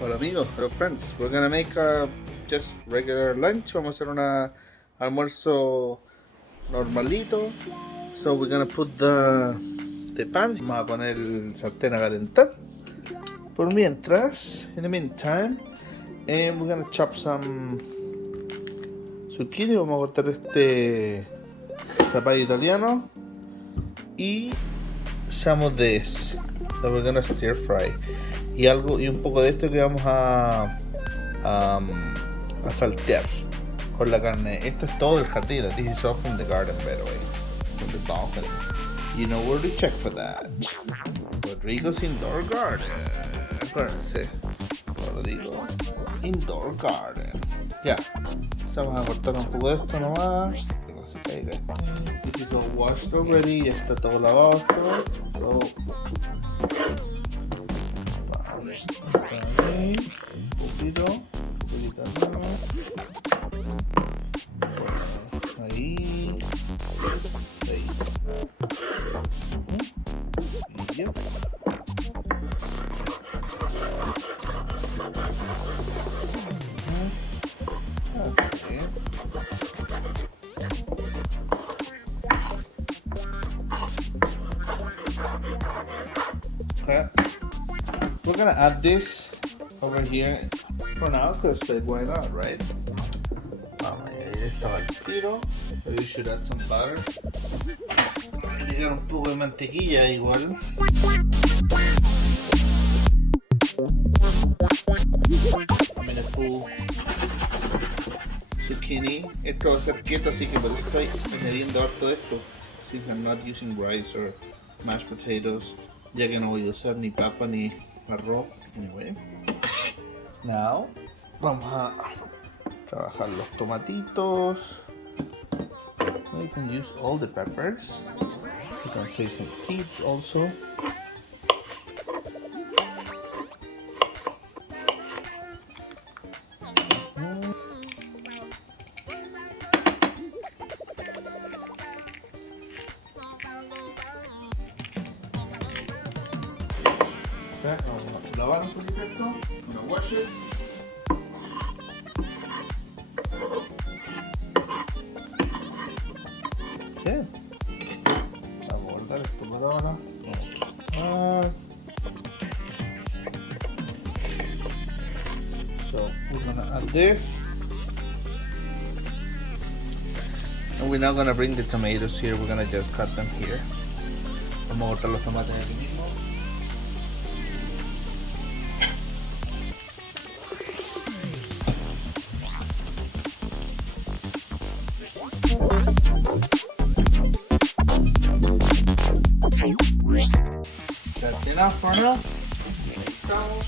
Hola amigos, hello friends. We're gonna make a just regular lunch. Vamos a hacer un almuerzo normalito. So we're gonna put the pan. Vamos a poner el sartén a calentar. Por mientras, in the meantime, and we're gonna chop some zucchini. Vamos a cortar este zapallo italiano y some of this that we're gonna stir fry. Y un poco de esto que vamos a saltear con la carne. Esto es todo del jardín. This is all from the garden, by the way, from the balcony. You know where to check for that. Rodrigo's indoor garden. Acuérdense, Rodrigo indoor garden. Ya, vamos a cortar un poco de esto nomás. Que no se caiga esto. This is all washed already. Ya está todo lavado esto. So, ahí, un poquito más. Ahí. Y ya. Okay. We're gonna add this over here for now, because why not, right? Ahí estaba el tiro. Maybe we should add some butter. Agregar un poco de mantequilla igual. I'm in a full zucchini. Esto va a ser keto, así que por eso estoy añadiendo harto de esto. Since I'm not using rice or mashed potatoes, ya que no voy a usar ni papa ni arroz. Anyway, now vamos a trabajar los tomatitos. You can use all the peppers. You can say some seeds also. Vamos a lavar un poquito esto. I'm gonna wash it. Okay. Vamos a guardar esto por ahora. So we're gonna add this. And we're now gonna bring the tomatoes here. We're gonna just cut them here. Vamos a cortar los tomates aquí mismo. That's enough for now. Estamos.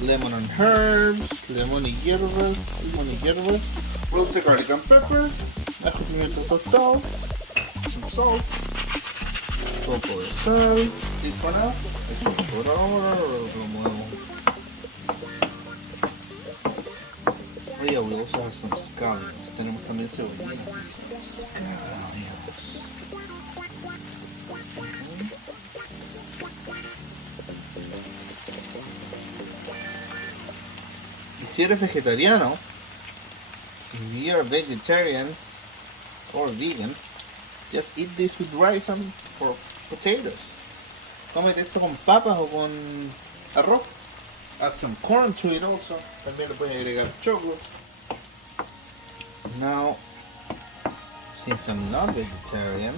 Lemon and herbs, lemon y hierbas, roasted garlic and peppers, ajo y pimiento tostado, some salt, un poco de sal, ¿sí para? Eso por ahora lo muevo. Oh yeah, we also have some scallions. Tenemos también cebollina. Scallions. Y si eres vegetariano, if you're a vegetarian or vegan, just eat this with rice and or potatoes. Cómete esto con papas o con arroz. Add some corn to it also. También le pueden agregar chocolate. Now, since I'm not vegetarian,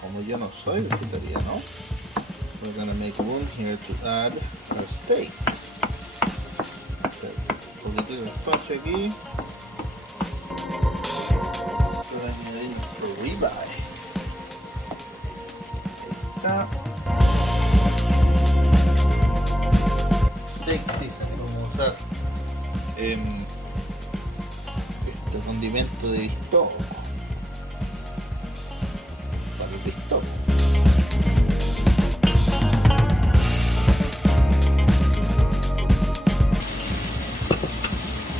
como yo no soy vegetariano, we're gonna make room here to add our steak. Un poquito de espacio aquí. Voy a añadir nuestro ribeye. Ahí está. Steak seasoning. Vamos a usar este condimento de bistock para el bistock.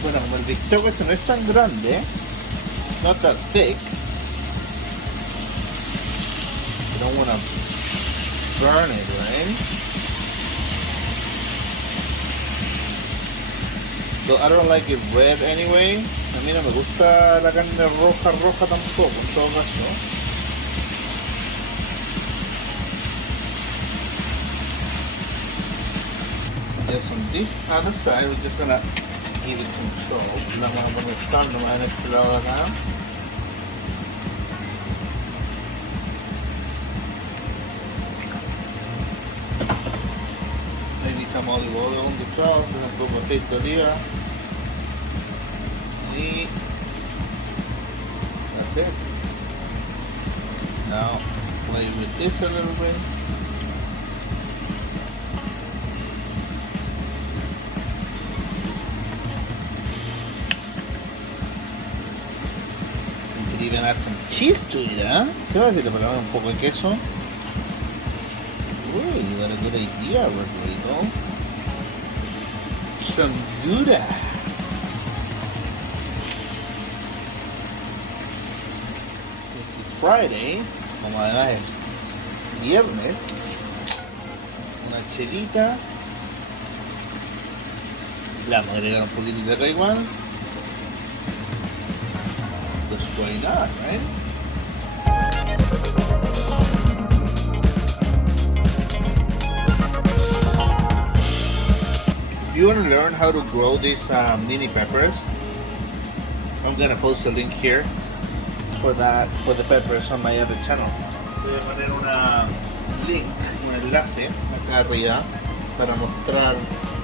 Bueno, como el bistock este no es tan grande, not that thick, You don't want to burn it, right? So I don't like it red anyway. A mí no me gusta la carne roja tampoco, en todo caso. Yes, on this other side, we're just gonna give it some salt. La vamos a poner sal nomás en este lado de acá. Maybe some olive oil on the top, un poco de aceite de oliva. Y that's it. Now play with this a little bit. You could even add some cheese to it, ¿eh? ¿Qué vas a decir? Le ponemos un poco de queso. Uy, you got a good idea, Rodrigo. Some Gouda. Friday, como además es viernes, una chelita, le vamos a agregar un poquito de Ribeye, pues why not, right? If you want to learn how to grow these mini peppers, I'm gonna post a link here for the peppers on my other channel. Voy a poner un link, un enlace acá arriba para mostrar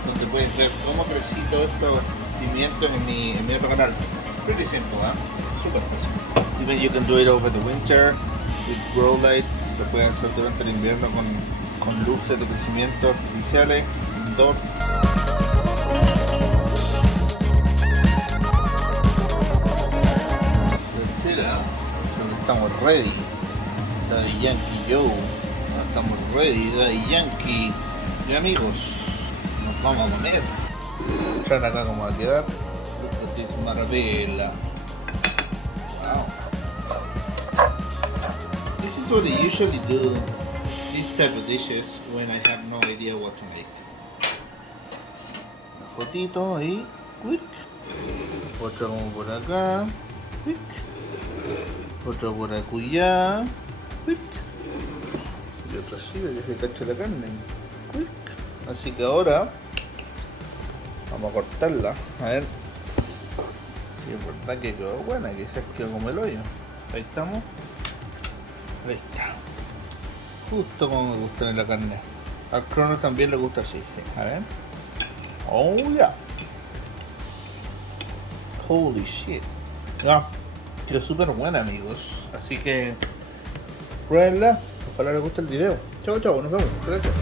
donde puedes ver cómo crecí todos estos pimientos en mi otro canal. Pretty simple, super fácil. Even you can do it over the winter with grow lights. Lo puedes hacer durante el invierno con luces de crecimiento artificiales indoor. Estamos ready, Daddy Yankee Joe, estamos ready, Daddy Yankee. Y amigos, nos vamos a comer. Mostrar acá cómo va a quedar. Look at this maravilla. Wow. This is what I usually do, these type of dishes, when I have no idea what to make. Una fotito ahí, quick. Otra como por acá, quick. Otra por acullá, quick. Y otra así, para que se cache la carne, quick. Así que ahora vamos a cortarla, a ver si es verdad que quedó buena, quizás quedó como el hoyo. Ahí estamos, ahí está, justo como me gusta en la carne. Al Crono también le gusta así, a ver. Oh yeah, holy shit. Ya. Quedó súper buena, amigos, así que pruébenla, ojalá les guste el video. Chau, nos vemos, gracias.